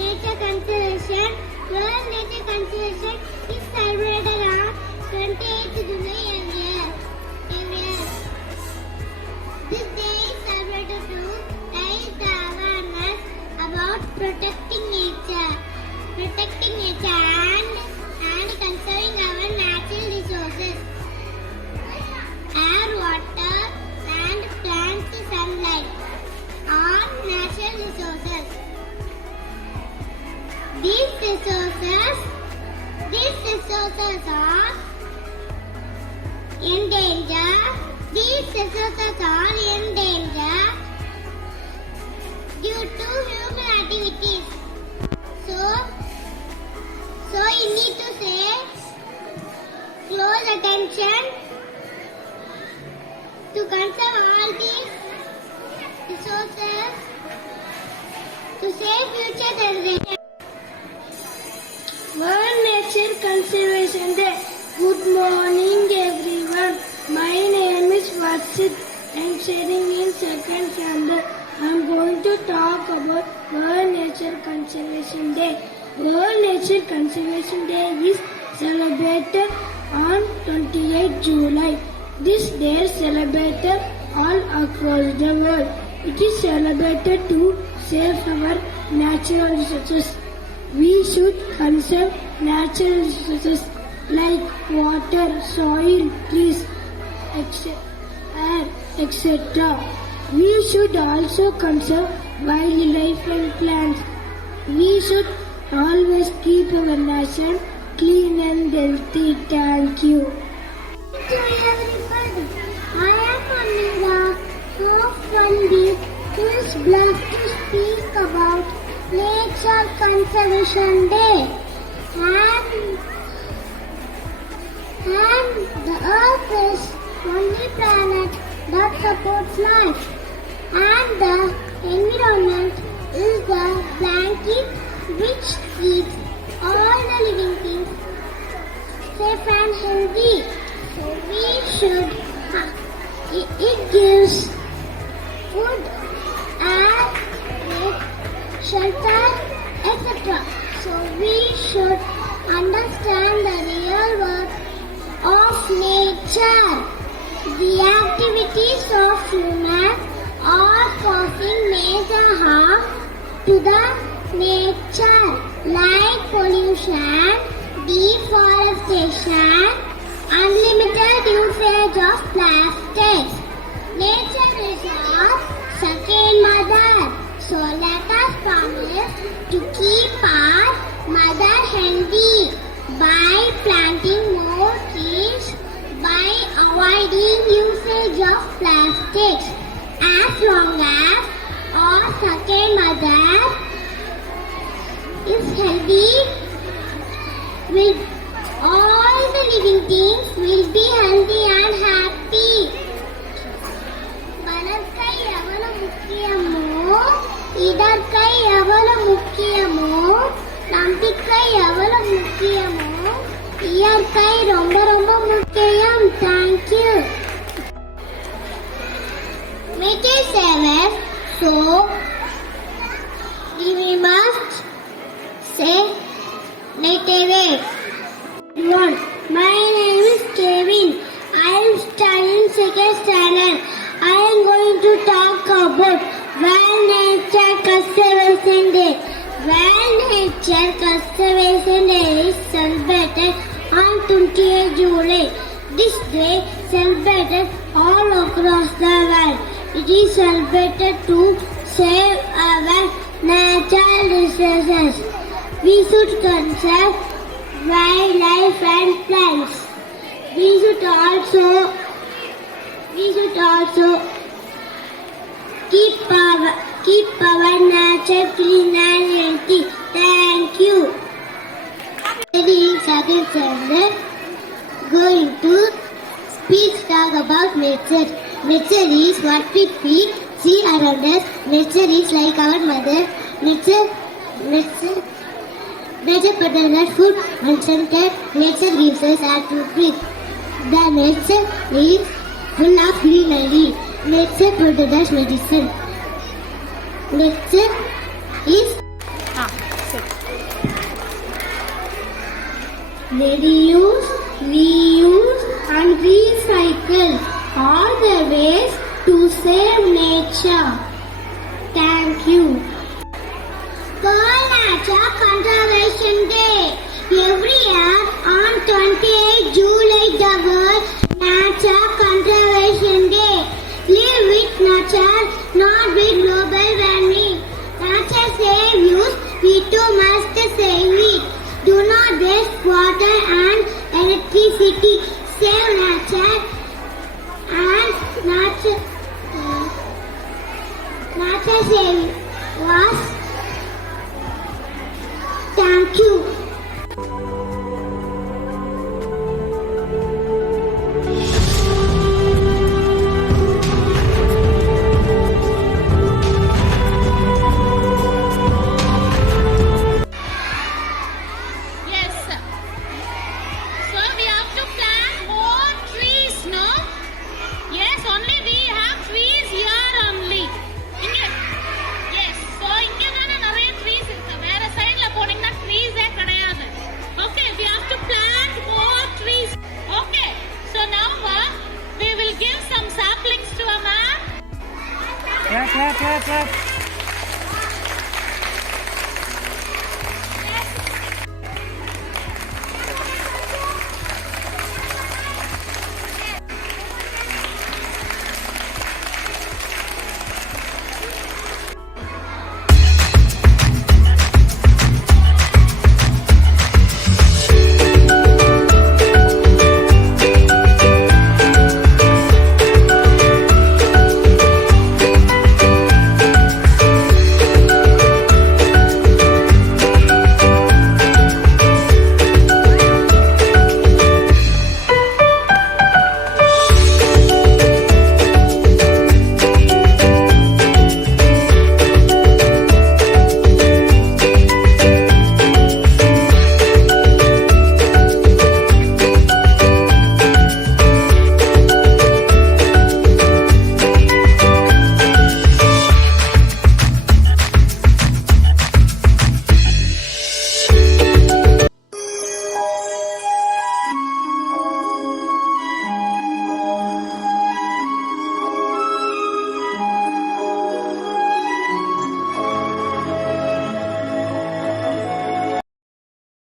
Nature Conservation. World Nature Conservation is celebrated on 28th July every year. This day is celebrated to raise the awareness about protecting nature and conserving our natural resources, air, water, and plants, sunlight are natural resources. These resources are in danger. Due to human activities. So you need to say close attention to conserve all these resources to save future generations. World Nature Conservation Day. Good morning everyone. My name is Varshit. I am studying in second standard. I am going to talk about World Nature Conservation Day. World Nature Conservation Day is celebrated on 28 July. This day is celebrated all across the world. It is celebrated to save our natural resources. We should conserve natural resources like water, soil, trees, air, etc. We should also conserve wildlife and plants. We should always keep our nation clean and healthy. Thank you. Hello everybody. I am Amira of Pandit who is blessed to speak about Nature Conservation Day. And the Earth is only planet that supports life. And the environment is the blanket which keeps all the living things safe and healthy. So we should, it gives food, air, shelter, etc. So we should understand the real worth of nature. The activities of humans are causing major harm to the nature like pollution, deforestation, unlimited usage of plastics. Nature is our second mother. So let us promise to keep our mother healthy by planting more trees, by avoiding usage of plastics. As long as our second mother is healthy, all the living things will be healthy and happy. வளர்க்கை எவ்வளவு முக்கியமோ, இடர்க்கை எவ்வளவு முக்கியமோ, நம்பிக்கை எவ்வளவு முக்கியமோ, இயற்கை ரொம்ப ரொம்ப முக்கியம். Thank you. Nature savers, so we must say nature. My name is Kevin. I am studying second standard. I am going to talk about World Nature Conservation Day. World Nature Conservation Day is celebrated on 28 July. This day celebrated all across the world. It is celebrated to save our natural resources. We should conserve wildlife and plants. We should also keep our nature clean and healthy. Thank you. In second standard, going to speech talk about nature. Nature is what we see around us. Nature is like our mother. Nature provides us food and shelter. Nature gives us air to breathe. The nature is full of greenery. Nature produces medicine. Nature is reduce, reuse and recycle are the ways to save nature. Thank you. World Nature Conservation Day. Every year on 28 July, the World Nature Conservation Day. Live with nature, not with global warming. Nature save you, we too must save it. Do not waste water and electricity. Save nature and nature save was